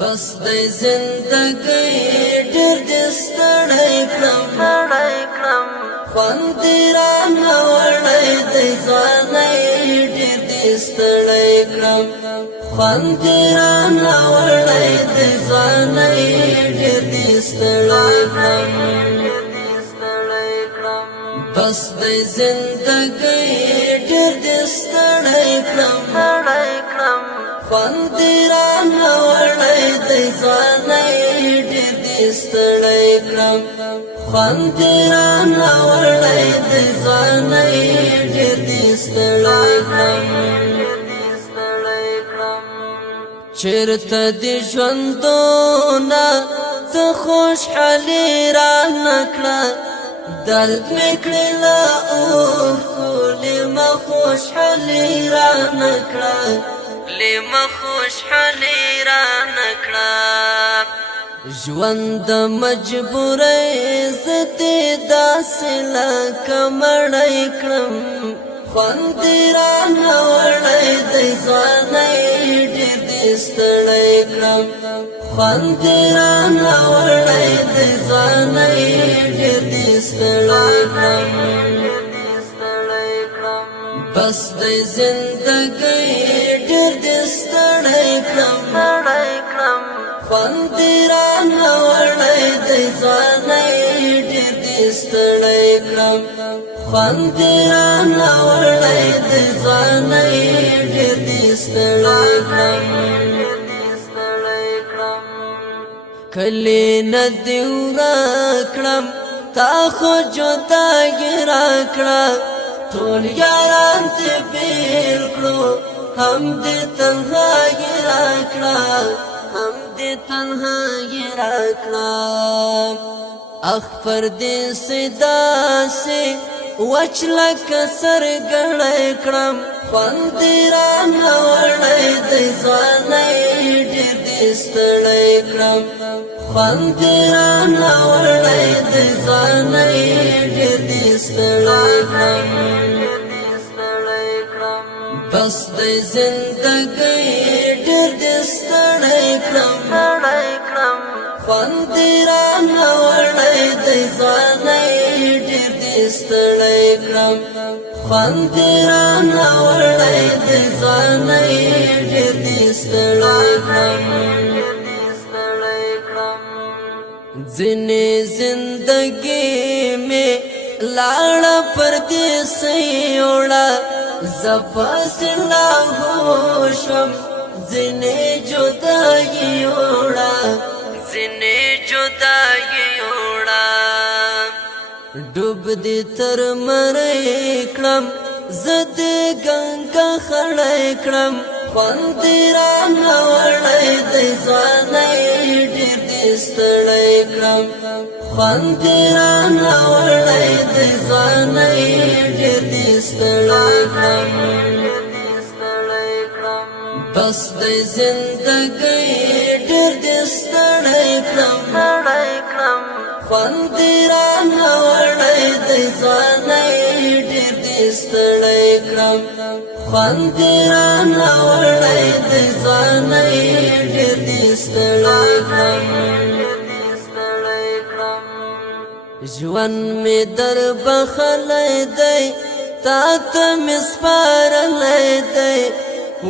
بس د زندګۍ ډېر دې ستړی کړم خوند دې رانه وړی دی ځوانۍ ډېر دې ستړی کړم خوند دې رانه وړی دی ځوانۍ ډېر دې ستړی کړم بس د زندګۍ ډېر دې ستړی کړم خوند دې رانه وړی دی ځوانۍ ډېر دې ستړی کړم خوند دې رانه وړی دی ځوانۍ ډېر دې ستړی کړم چېرته دې ژوندونه څه خوشحالي رانه کړه درد مې کړې له اوښکو لیمه خوشحالي رانه کړه لیمه خوشحالي رانه کړه ژوند د مجبورۍ زه دې داسې لکه مړی کړم خوند دې رانه وړی دی ځوانۍ ډېر دې ستړی کړم خوند دې رانه وړی دی ځوانۍ ډېر دې ستړی کړم بس د زندګۍ ډېر دې ستړی کړم خوند دې رانه وړی دی ځوانۍ ډېر دې ستړی کړم خوند دې رانه وړی دی ځوانۍ ډېر دې ستړی کړم کلي نه دې ورکړم تا خو جداګي راکړه ټول یاران دې بېل کړو هم دې تنهاګي راکړه هم دې تنهاګي راکړه اخ پر دې داسې وچ لکه سرګړی کړم خوند دې رانه وړی دی ځوانۍ ډېر دې ستړی کړم خوند دې رانه وړی دی ځوانۍ ډېر دې ستړی کړم بس د زندګۍ ډېر دې ستړی کړم خوند دې رانه وړی دی ځوانۍ ډېر دې ستړی کړم خوند دې رانه وړی دی ځوانۍ ډېر دې ستړی کړم ځینې زندګي مې لاړه پردیسۍ وړه زه پسې لاهو شوم ځینې جداګي وړه ځینې جداګي وړه ډوب دې تر مړی کړم زه دې ګنګا خړی کړم خوند دې رانه وړی دی ځوانۍ ډېر دې ستړی کړم خوند دې رانه وړی دی ځوانۍ ډېر دې ستړی کړم بس د زندګۍ ډېر دې ستړی کړم خوند دې رانه وړی دی ځوانۍ ډېر دې ستړی کړم خوند دې رانه وړی دی ځوانۍ ډېر دې ستړی کړم ژوند مې در بخلی دی تا ته مې سپارلی دی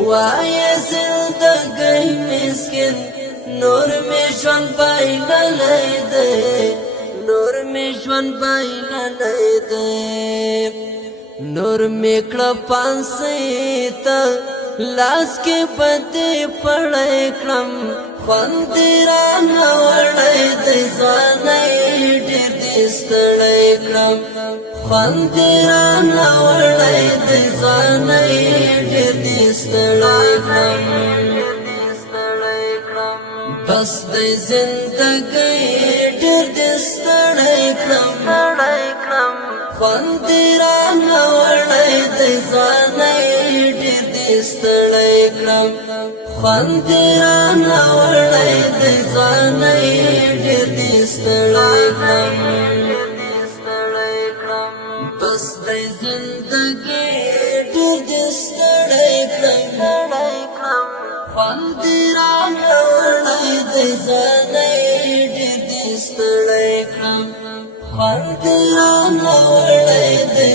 وایه زندګۍ مسکین نور مې ژوند بایللی دی نور مې ژوند بایللی دی نور مې کړه پانسۍ ته لاس کې پدې پړی کړم خوند دې رانه وړی دی ځوانۍ ډېر دې ستړی کړم خوند دې رانه وړی دی ځوانۍ ډېر دې ستړی کړم بس د زندګۍ ډېر دې ستړی کړم خوند دې رانه وړی دی ځوانۍ ډېر دې ستړی کړم خوند دې رانه وړی دی ځوانۍ ډېر دې ستړی کړم بس د زندګۍ ډېر دې ستړی کړم خوند دې رانه وړی ستړی کړم خوند لا نوړی د